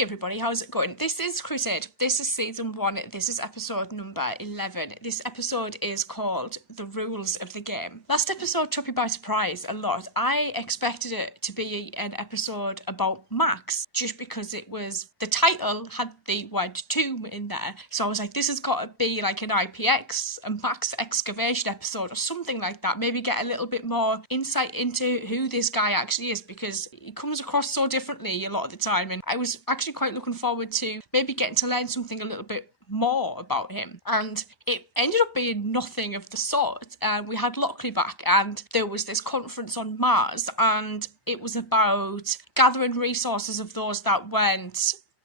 Hi everybody, how's it going? This is Crusade. This is season 1. This is episode number 11. This episode is called The Rules of the Game. Last episode took me by surprise a lot. I expected it to be an episode about Max, just because it was, the title had the word tomb in there. So I was like, this has got to be like an IPX, a Max excavation episode or something like that. Maybe get a little bit more insight into who this guy actually is, because he comes across so differently a lot of the time, and I was actually quite looking forward to maybe getting to learn something a little bit more about him. And it ended up being nothing of the sort. We had Lockley back, and there was this conference on Mars, and it was about gathering resources of those that went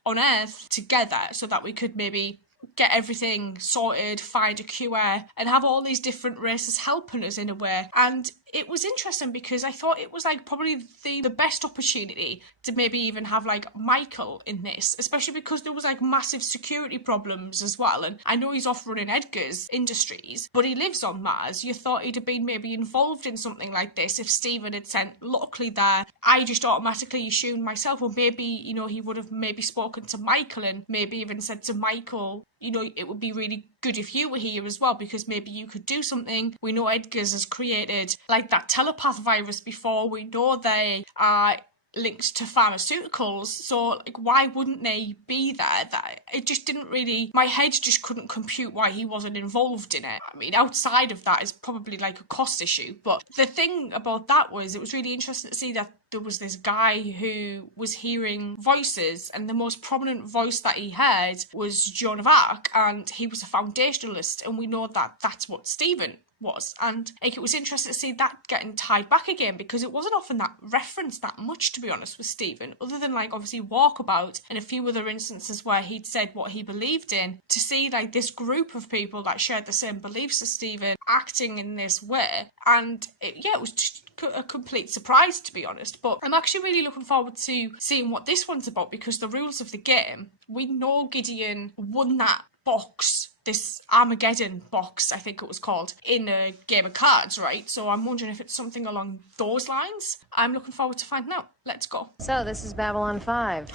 on Earth together so that we could maybe get everything sorted, find a cure, and have all these different races helping us in a way. And it was interesting because I thought it was like probably the best opportunity to maybe even have like Michael in this, especially because there was like massive security problems as well. And I know he's off running Edgar's Industries, but he lives on Mars. You thought he'd have been maybe involved in something like this if Stephen had sent Lockley there. I just automatically assumed myself, well, maybe, you know, he would have maybe spoken to Michael and maybe even said to Michael, you know, it would be really good if you were here as well, because maybe you could do something. We know Edgar's has created like that telepath virus before. We know they are linked to pharmaceuticals, so like why wouldn't they be there? That it just didn't really, my head just couldn't compute why he wasn't involved in it. I mean, outside of that is probably like a cost issue, but the thing about that was it was really interesting to see that there was this guy who was hearing voices, and the most prominent voice that he heard was Joan of Arc, and he was a foundationalist, and we know that that's what Stephen was. And like, it was interesting to see that getting tied back again, because it wasn't often that referenced that much, to be honest, with Stephen, other than like obviously Walkabout and a few other instances where he'd said what he believed in. To see like this group of people that shared the same beliefs as Stephen acting in this way, and it was just a complete surprise, to be honest. But I'm actually really looking forward to seeing what this one's about, because the rules of the game, we know Gideon won that box, this Armageddon box, I think it was called, in a game of cards, right? So I'm wondering if it's something along those lines. I'm looking forward to finding out. Let's go. So this is Babylon 5.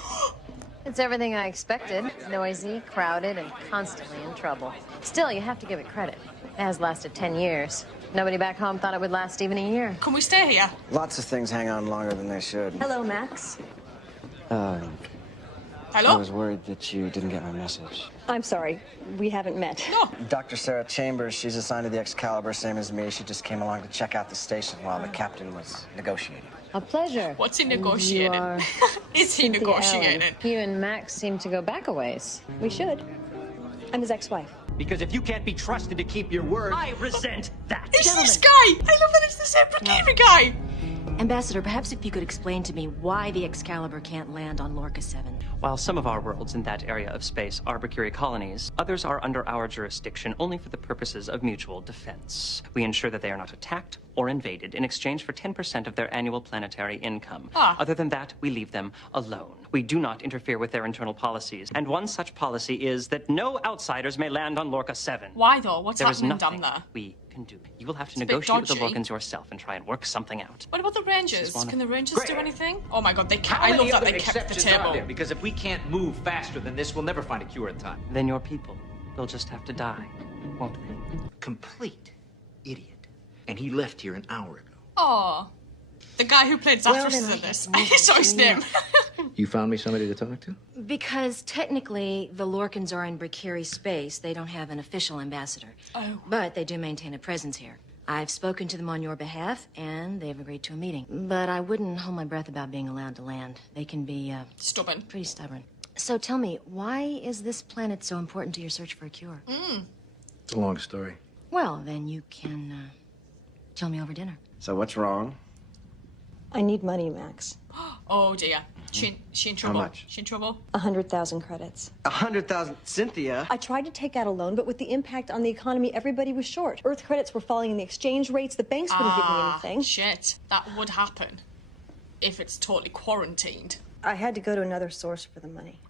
It's everything I expected. Noisy, crowded, and constantly in trouble. Still, you have to give it credit. It has lasted 10 years. Nobody back home thought it would last even a year. Can we stay here? Lots of things hang on longer than they should. Hello, Max. Hello? I was worried that you didn't get my message. I'm sorry, we haven't met. No. Dr. Sarah Chambers, she's assigned to the Excalibur, same as me. She just came along to check out the station while the captain was negotiating. A pleasure. What's he negotiating? You are Is he Cynthia negotiating? Allen. You and Max seem to go back a ways. We should. I'm his ex-wife. Because if you can't be trusted to keep your word, I resent that. It's this guy! I love that it's the same Brigadier guy! Ambassador, perhaps if you could explain to me why the Excalibur can't land on Lorca 7. While some of our worlds in that area of space are Mercury colonies, others are under our jurisdiction only for the purposes of mutual defense. We ensure that they are not attacked or invaded in exchange for 10% of their annual planetary income. Other than that, we leave them alone. We do not interfere with their internal policies, and one such policy is that no outsiders may land on Lorca 7. Why though? What's There is happening nothing down there? we can do. You will have to It's a bit negotiate with the dodgy. Lorcans yourself and try and work something out. What about the Rangers? one of- Can the Rangers do anything? Oh my god, they can't. How I love many that other they kept the exceptions are table. there? Because if we can't move faster than this, we'll never find a cure in time. Then your people will just have to die, won't they? Complete idiot. And he left here an hour ago. Oh, the guy who played Zathras in this. I saw his name. You found me somebody to talk to? Because technically, the Lorcans are in Mercury space. They don't have an official ambassador. Oh. But they do maintain a presence here. I've spoken to them on your behalf, and they've agreed to a meeting. But I wouldn't hold my breath about being allowed to land. They can be, Stubborn. pretty stubborn. So tell me, why is this planet so important to your search for a cure? It's a long story. Well, then you can, tell me over dinner. So what's wrong? I need money, Max. Oh dear. She in trouble. much? She in trouble? 100,000 credits. 100,000. Cynthia. I tried to take out a loan, but with the impact on the economy, everybody was short. Earth credits were falling in the exchange rates. The banks wouldn't give me anything. Shit. That would happen if it's totally quarantined. I had to go to another source for the money.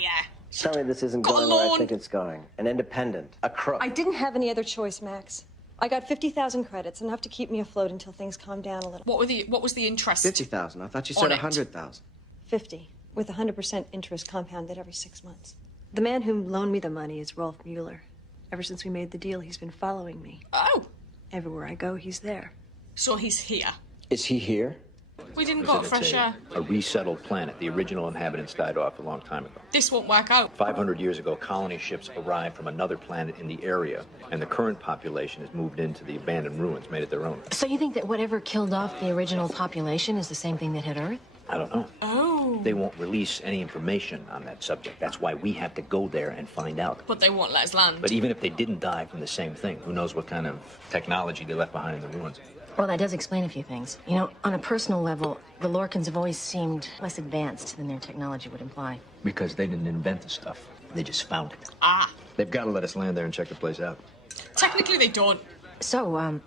Yeah. Tell me this isn't Got a going where I loan. think it's going. An independent. A crook. I didn't have any other choice, Max. I got 50,000 credits, enough to keep me afloat until things calmed down a little. What was the interest? 50,000. I thought you On said it. 100,000. 50. with 100% interest compounded every 6 months. The man who loaned me the money is Rolf Mueller. Ever since we made the deal, he's been following me. Oh, Everywhere I go, he's there. so he's here. Is he here? We didn't go Listen, fresh it's air. a resettled planet. The original inhabitants died off a long time ago. This won't work out. 500 years ago, colony ships arrived from another planet in the area, and the current population has moved into the abandoned ruins, made it their own. So you think that whatever killed off the original population is the same thing that hit Earth? I don't know. Oh. They won't release any information on that subject. That's why we have to go there and find out. But they won't let us land. But even if they didn't die from the same thing, who knows what kind of technology they left behind in the ruins? Well, that does explain a few things. You know, on a personal level, the Lorcans have always seemed less advanced than their technology would imply. Because they didn't invent the stuff. They just found it. Ah. They've got to let us land there and check the place out. Technically, they don't. So,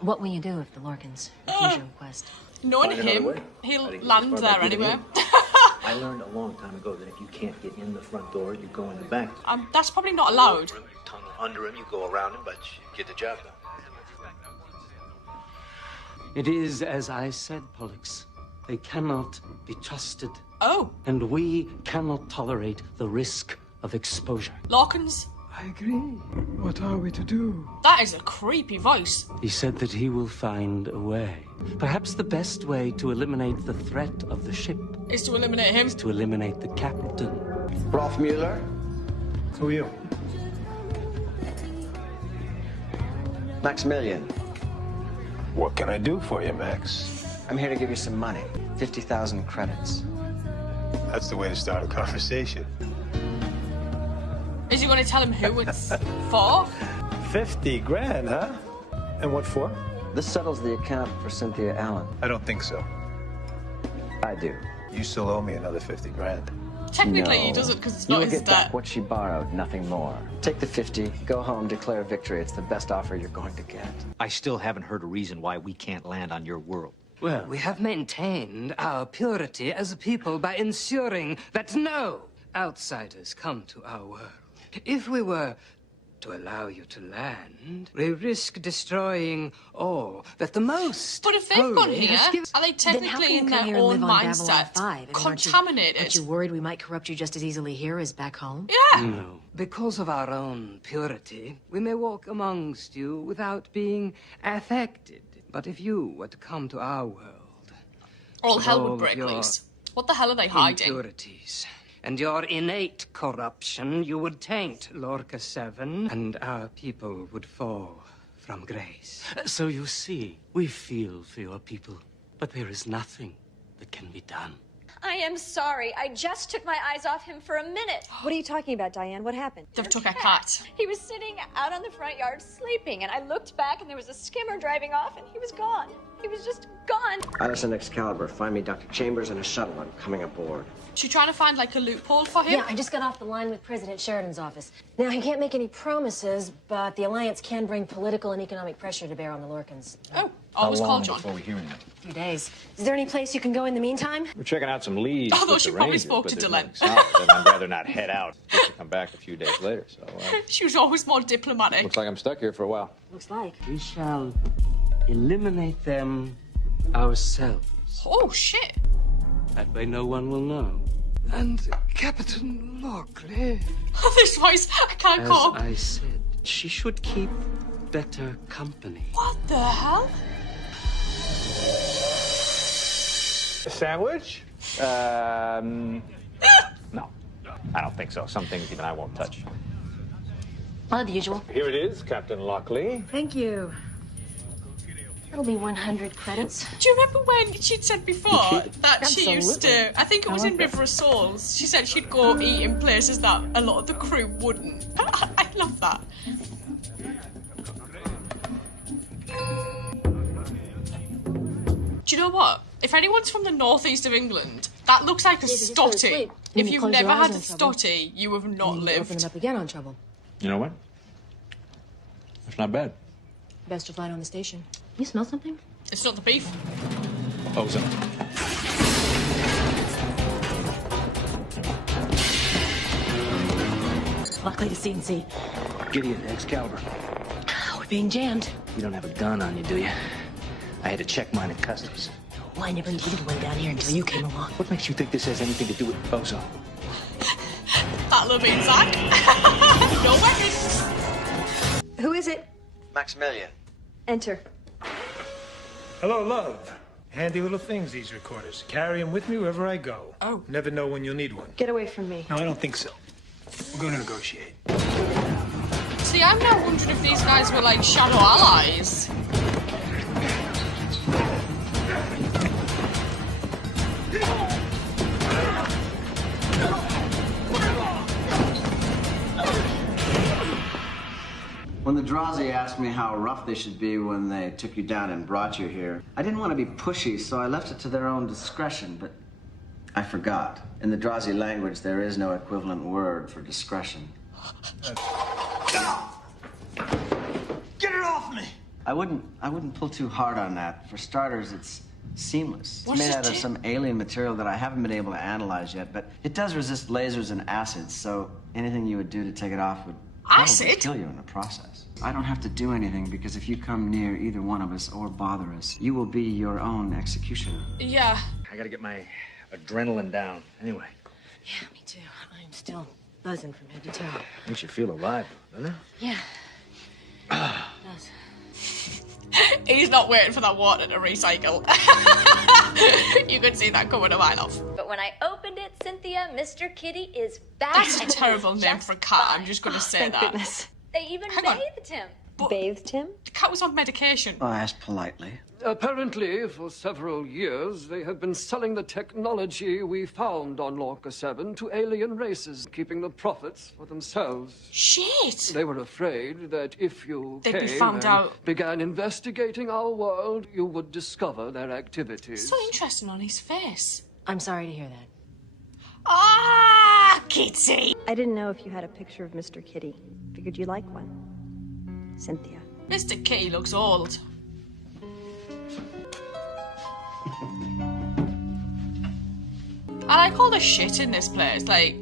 what will you do if the Lorcans refuse your request? Knowing Find another him, way. he'll I think land it's as far there back as we anyway. can I learned a long time ago that if you can't get in the front door, you go in the back. That's probably not allowed. Tunnel under him, you go around him, but you get the job done. It is as I said, Pollux. They cannot be trusted. Oh, And we cannot tolerate the risk of exposure. Lorcans. I agree. What are we to do? That is a creepy voice. He said that he will find a way. Perhaps the best way to eliminate the threat of the ship Is to eliminate him. is to eliminate the captain. Rolf Mueller? Who are you? Maximilian. What can I do for you, Max? I'm here to give you some money. 50,000 credits. That's the way to start a conversation. Is he going to tell him who it's for? 50 grand, huh? And what for? This settles the account for Cynthia Allen. I don't think so. I do. You still owe me another 50 grand. Technically, he No. doesn't because it's You not will his get debt. back what she borrowed, nothing more. Take the 50, go home, declare victory. It's the best offer you're going to get. I still haven't heard a reason why we can't land on your world. Well, We have maintained our purity as a people by ensuring that no outsiders come to our world. If we were to allow you to land, we risk destroying all that the most But if they've gone holy here, has given- are they Then how technically can you in come their here and own live on Babylon mindset 5? I mean, contaminated? Aren't you worried we might corrupt you just as easily here as back home? Yeah. no. Because of our own purity, we may walk amongst you without being affected. But if you were to come to our world, All hell all would break your loose. What the hell are they hiding? impurities and your innate corruption, you would taint Lorca 7, and our people would fall from grace. So you see, we feel for your people, but there is nothing that can be done. I am sorry. I just took my eyes off him for a minute. What are you talking about, Diane? What happened? They've took a cat. He was sitting out on the front yard sleeping, and I looked back, and there was a skimmer driving off, and he was gone. He was just gone. Addison Excalibur, find me Dr. Chambers and a shuttle. I'm coming aboard. She's trying to find like a loophole for him. Yeah, I just got off the line with President Sheridan's office. Now, he can't make any promises, but the Alliance can bring political and economic pressure to bear on the Lorcans. Oh, always call John. before we hear anything? A few days. Is there any place you can go in the meantime? We're checking out some leads. Although with she the probably Rangers, spoke but to there's Dylan. nothing solid, and I'd rather not head out just to come back a few days later. So She was always more diplomatic. looks like I'm stuck here for a while. Looks like. We shall eliminate them ourselves. Oh, shit. That way no one will know. And Captain Lockley. This voice, I can't As cope. I said, she should keep better company. What the hell? A sandwich? No. I don't think so. Some things even I won't touch. The usual. Here it is, Captain Lockley. Thank you. That'll be 100 credits. Do you remember when she'd said before that she used to, I think it was in River of Souls, she said she'd go eat in places that a lot of the crew wouldn't. I love that. Do you know what? If anyone's from the northeast of England, that looks like a If you just go to stotty. sleep, If you you've close never your eyes had a in trouble. stotty, you have not You open lived. them up again on trouble. You know what? That's not bad. Best to find on the station. You smell something? It's not the beef. Ozone. Luckily the C&C. Gideon, Excalibur. We're being jammed. You don't have a gun on you, do you? I had to check mine at customs. Well, I never needed one down here until you came along. What makes you think this has anything to do with Bozo? That'll be Zach. No weapons. Who is it? Maximilian. Enter. Hello, love. Handy little things, these recorders. Carry them with me wherever I go. Oh. Never know when you'll need one. Get away from me. No, I don't think so. We're going to negotiate. See, I'm now wondering if these guys were like shadow allies. When the Drazi asked me how rough they should be when they took you down and brought you here, I didn't want to be pushy, so I left it to their own discretion, but I forgot. In the Drazi language, there is no equivalent word for discretion. Get it off me! I wouldn't pull too hard on that. For starters, it's seamless. It's What's made it out of do? some alien material that I haven't been able to analyze yet, but it does resist lasers and acids, so anything you would do to take it off would probably Acid? kill you in the process. I don't have to do anything because if you come near either one of us or bother us, you will be your own executioner. Yeah. I gotta get my adrenaline down. Anyway, Yeah, me too. I'm still buzzing from head to toe. makes you feel alive, doesn't it? Yeah. It does. He's not waiting for that water to recycle. You could see that coming a mile off. But when I opened it, Cynthia, Mr. Kitty is back. That's a terrible name for a cat, I'm just going to say Thank that. goodness. They even Hang on. bathed him. Bathed him? The cat was on medication. Oh, I asked politely. Apparently, for several years, they have been selling the technology we found on Lorca 7 to alien races, keeping the profits for themselves. Shit! They were afraid that if you They'd be came found and out. began investigating our world, you would discover their activities. So interesting on his face. I'm sorry to hear that. Ah, Kitty! I didn't know if you had a picture of Mr. Kitty. Figured you like one. Cynthia. Mr. Kitty looks old. I like all the shit in this place, like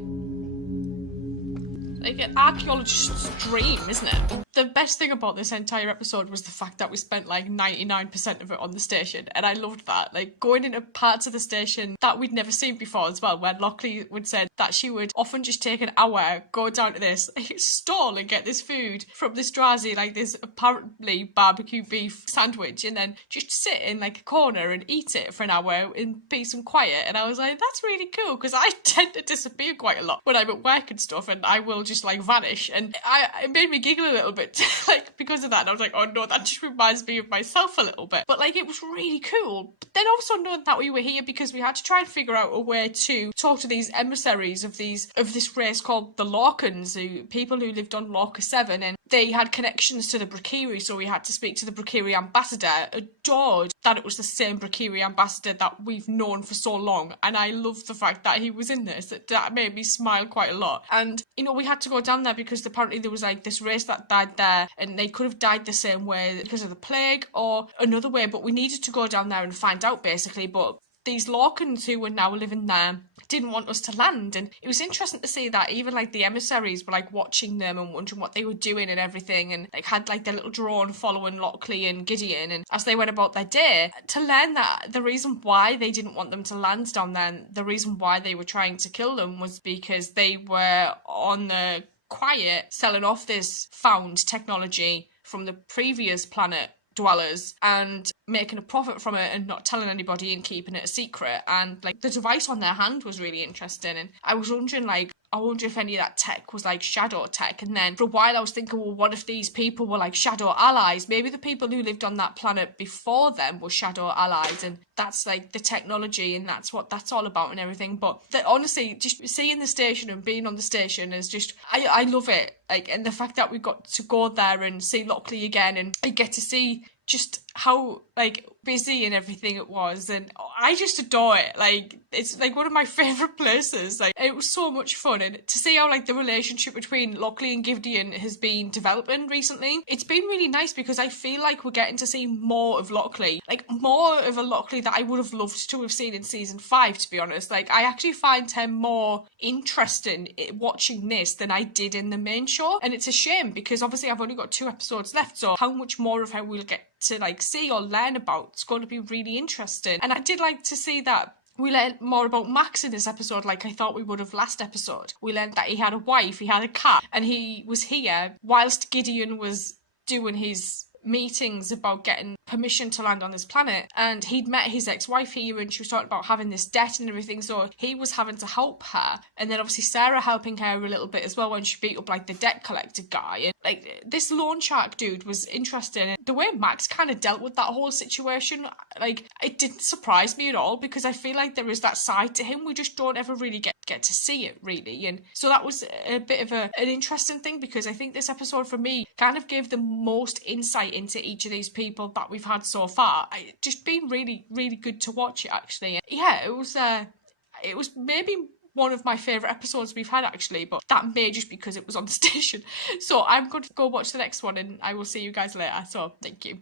an archaeologist's dream, isn't it? The best thing about this entire episode was the fact that we spent like 99% of it on the station, and I loved that. Like going into parts of the station that we'd never seen before as well, where Lockley would say that she would often just take an hour, go down to this stall and get this food from this Drazi, like this apparently barbecue beef sandwich, and then just sit in like a corner and eat it for an hour in peace and quiet. And I was like, that's really cool, because I tend to disappear quite a lot when I'm at work and stuff, and I will just like vanish, and it made me giggle a little bit like because of that. And I was like, oh no, that just reminds me of myself a little bit, but like it was really cool. But then also knowing that we were here because we had to try and figure out a way to talk to these emissaries of this race called the Lorcans, people who lived on Lorca 7, and they had connections to the Brakiri, so we had to speak to the Brakiri ambassador. Adored that it was the same Brakiri ambassador that we've known for so long, and I loved the fact that he was in this. That made me smile quite a lot. And you know, we had to go down there because apparently there was like this race that died there, and they could have died the same way because of the plague or another way, but we needed to go down there and find out basically. But these Lorcans who were now living there didn't want us to land, and it was interesting to see that even like the emissaries were like watching them and wondering what they were doing and everything, and like had like their little drone following Lockley and Gideon, and as they went about their day, to learn that the reason why they didn't want them to land down there, and the reason why they were trying to kill them, was because they were on the quiet selling off this found technology from the previous planet dwellers and making a profit from it and not telling anybody and keeping it a secret. And like the device on their hand was really interesting, and I was wondering, like, I wonder if any of that tech was like shadow tech. And then for a while I was thinking, well, what if these people were like shadow allies? Maybe the people who lived on that planet before them were shadow allies, and that's like the technology, and that's what that's all about and everything. But honestly, just seeing the station and being on the station is just, I love it. Like, and the fact that we got to go there and see Lockley again, and I get to see just how like busy and everything it was, and I just adore it. Like, it's like one of my favourite places. Like, it was so much fun, and to see how like the relationship between Lockley and Gideon has been developing recently, it's been really nice, because I feel like we're getting to see more of Lockley, like more of a Lockley that I would have loved to have seen in season 5, to be honest. Like, I actually find him more interesting watching this than I did in the main show, and it's a shame because obviously I've only got 2 episodes left, so how much more of her we'll get to like see or learn about it's going to be really interesting. And I did like to see that we learned more about Max in this episode, like I thought we would have last episode. We learned that he had a wife, he had a cat, and he was here whilst Gideon was doing his meetings about getting permission to land on this planet, and he'd met his ex-wife here, and she was talking about having this debt and everything, so he was having to help her, and then obviously Sarah helping her a little bit as well when she beat up like the debt collector guy. And like this loan shark dude was interesting, and the way Max kind of dealt with that whole situation, like it didn't surprise me at all, because I feel like there is that side to him we just don't ever really get to see it really. And so that was a bit of an interesting thing, because I think this episode for me kind of gave the most insight into each of these people that we've had so far. It just been really, really good to watch it actually. And yeah, it was maybe one of my favourite episodes we've had actually, but that may just because it was on the station. So I'm going to go watch the next one, and I will see you guys later. So thank you.